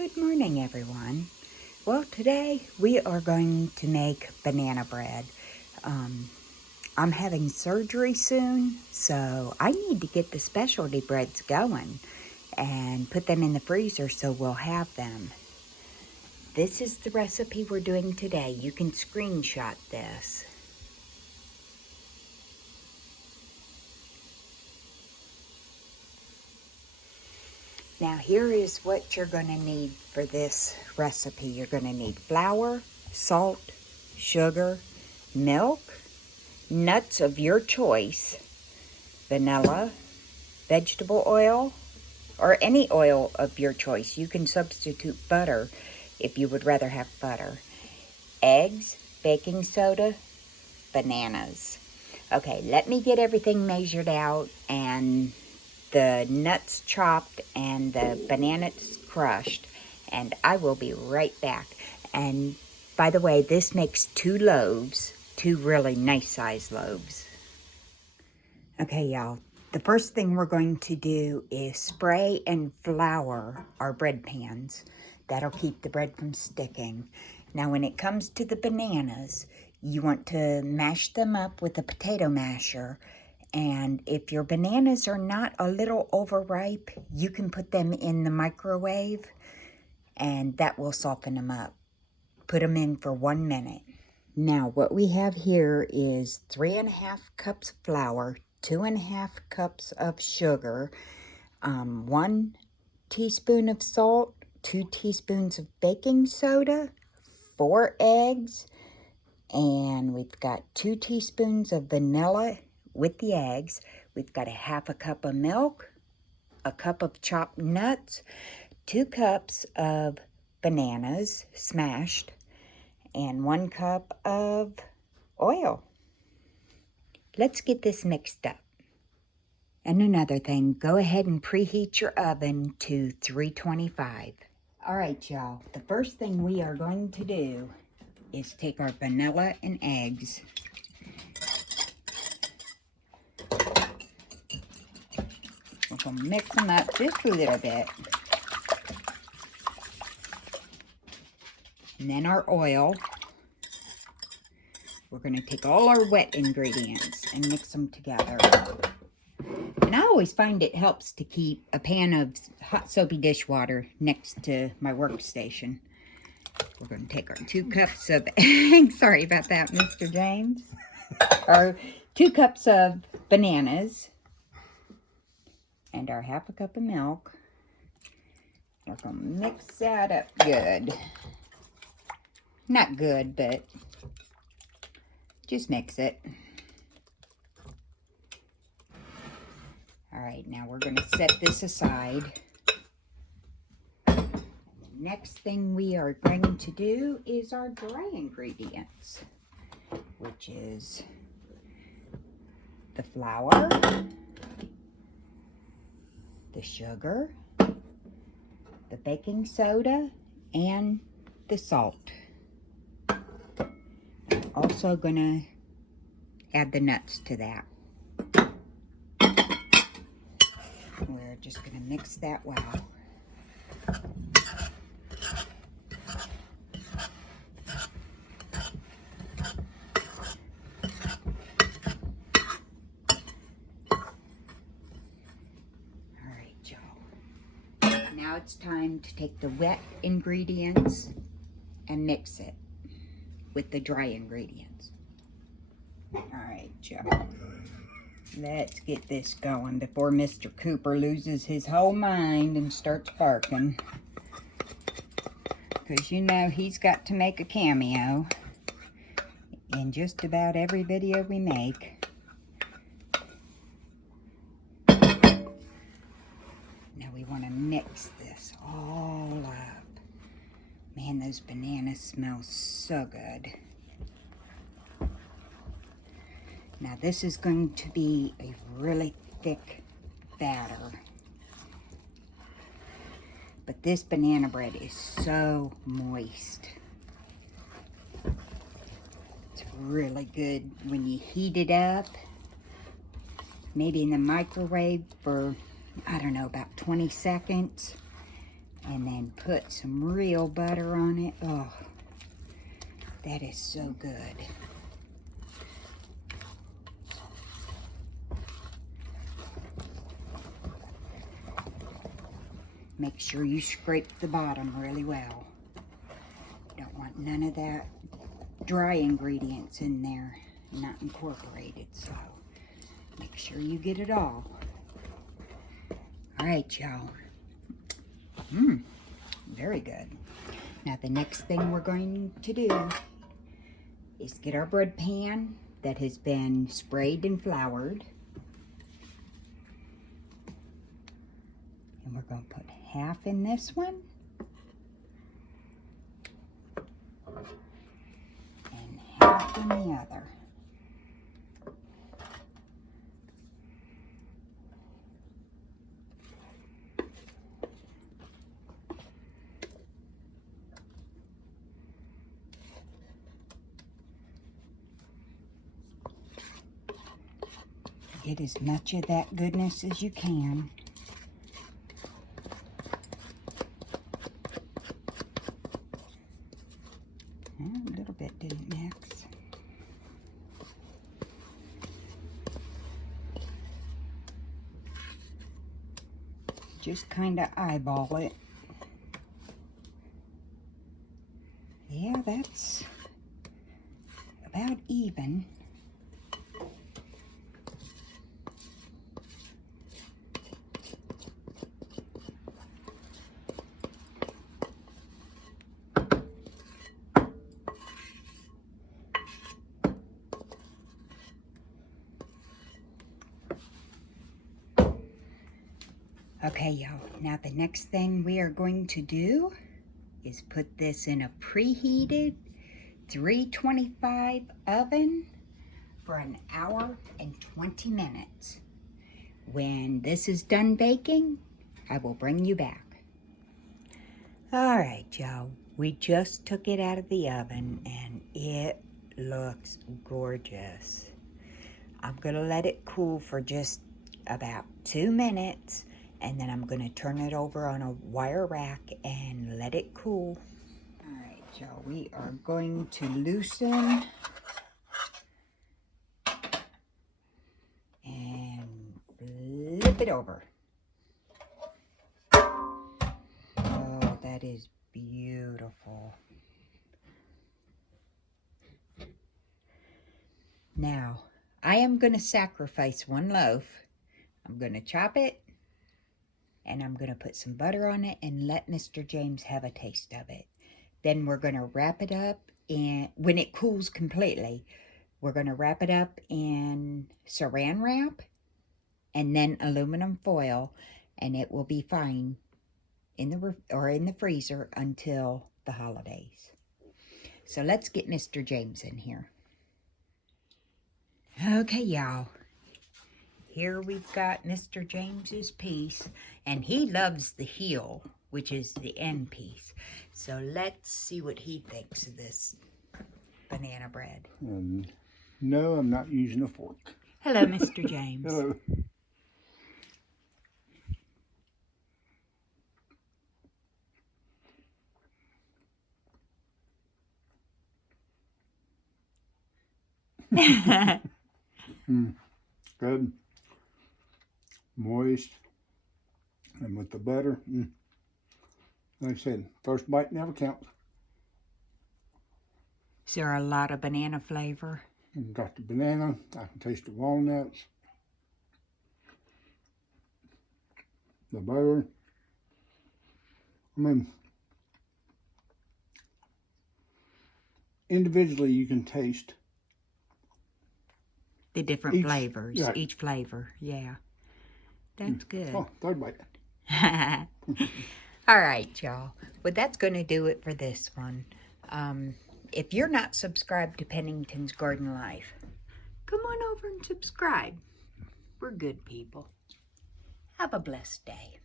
Good morning, everyone. Well, today we are going to make banana bread. I'm having surgery soon, so I need to get the specialty breads going and put them in the freezer so we'll have them. This is the recipe we're doing today. You can screenshot this. Now here is what you're going to need for this recipe. You're going to need flour, salt, sugar, milk, nuts of your choice, vanilla, vegetable oil, or any oil of your choice. You can substitute butter if you would rather have butter. Eggs, baking soda, bananas. Okay, let me get everything measured out and the nuts chopped and the bananas crushed, and I will be right back. And by the way, this makes 2 loaves, 2 really nice size loaves. Okay, y'all, the first thing we're going to do is spray and flour our bread pans. That'll keep the bread from sticking. Now, when it comes to the bananas, you want to mash them up with a potato masher. And if your bananas are not a little overripe, you can put them in the microwave and that will soften them up. Put them in for 1 minute. Now, what we have here is 3½ cups of flour, 2½ cups of sugar, 1 teaspoon of salt, 2 teaspoons of baking soda, 4 eggs, and we've got 2 teaspoons of vanilla with the eggs. We've got 1/2 cup of milk, 1 cup of chopped nuts, 2 cups of bananas smashed, and 1 cup of oil. Let's get this mixed up. And another thing, go ahead and preheat your oven to 325. All right, y'all, the first thing we are going to do is take our vanilla and eggs. We're going to mix them up just a little bit. And then our oil. We're going to take all our wet ingredients and mix them together. And I always find it helps to keep a pan of hot soapy dishwater next to my workstation. We're going to take our 2 cups of eggs. Sorry about that, Mr. James. Our 2 cups of bananas. And our 1/2 cup of milk. We're going to mix that up good. Not good, but just mix it. All right, now we're going to set this aside. The next thing we are going to do is our dry ingredients, which is the flour, the sugar, the baking soda, and the salt. I'm also going to add the nuts to that. We're just going to mix that well. Now it's time to take the wet ingredients and mix it with the dry ingredients. All right, Joe. Let's get this going before Mr. Cooper loses his whole mind and starts barking. Because you know he's got to make a cameo in just about every video we make. Now we want to mix this all up. Man, those bananas smell so good. Now this is going to be a really thick batter. But this banana bread is so moist. It's really good when you heat it up. Maybe in the microwave for, I don't know, about 20 seconds. and then put some real butter on it. Oh, that is so good. Make sure you scrape the bottom really well. You don't want none of that dry ingredients in there, not incorporated, so make sure you get it all. All right, y'all. Very good. Now the next thing we're going to do is get our bread pan that has been sprayed and floured. And we're going to put half in this one. And half in the other. Get as much of that goodness as you can. A little bit didn't mix. Just kind of eyeball it. Yeah, that's about even. Okay, y'all, now the next thing we are going to do is put this in a preheated 325 oven for an hour and 20 minutes. When this is done baking, I will bring you back. All right, y'all, we just took it out of the oven and it looks gorgeous. I'm gonna let it cool for just about 2 minutes, and then I'm going to turn it over on a wire rack and let it cool. All right, y'all, we are going to loosen and flip it over. Oh, that is beautiful. Now, I am going to sacrifice one loaf. I'm going to chop it, and I'm going to put some butter on it and let Mr. James have a taste of it. Then we're going to wrap it up, and when it cools completely, we're going to wrap it up in saran wrap and then aluminum foil, and it will be fine in the freezer until the holidays. So let's get Mr. James in here. Okay, y'all. Here we've got Mr. James's piece, and he loves the heel, which is the end piece. So let's see what he thinks of this banana bread. No, I'm not using a fork. Hello, Mr. James. Hello. Good. Moist. And with the butter, like I said, first bite never counts. Is there a lot of banana flavor? Got the banana. I can taste the walnuts. The butter. I mean, individually you can taste the different flavors, yeah. Each flavor, yeah. That's good. Oh, third bite. All right, y'all. Well, that's going to do it for this one. If you're not subscribed to Pennington's Garden Life, come on over and subscribe. We're good people. Have a blessed day.